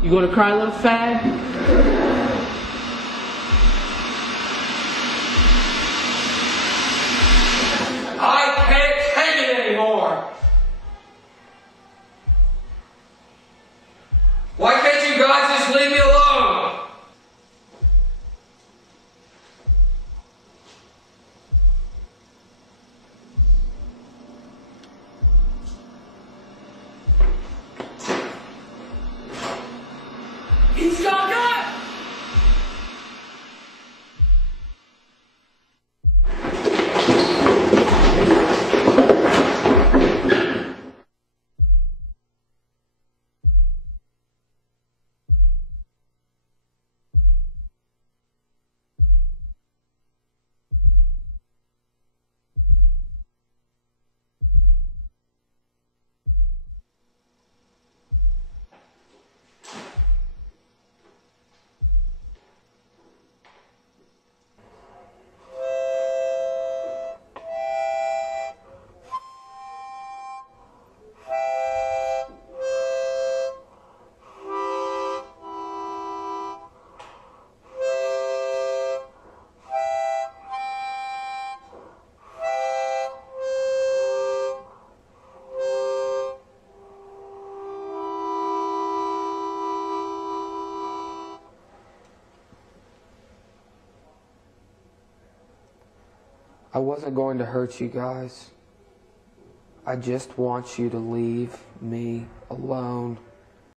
You gonna cry, little fag? I can't take it anymore! Why can't you guys just leave me alone? He's gone! I wasn't going to hurt you guys. I just want you to leave me alone.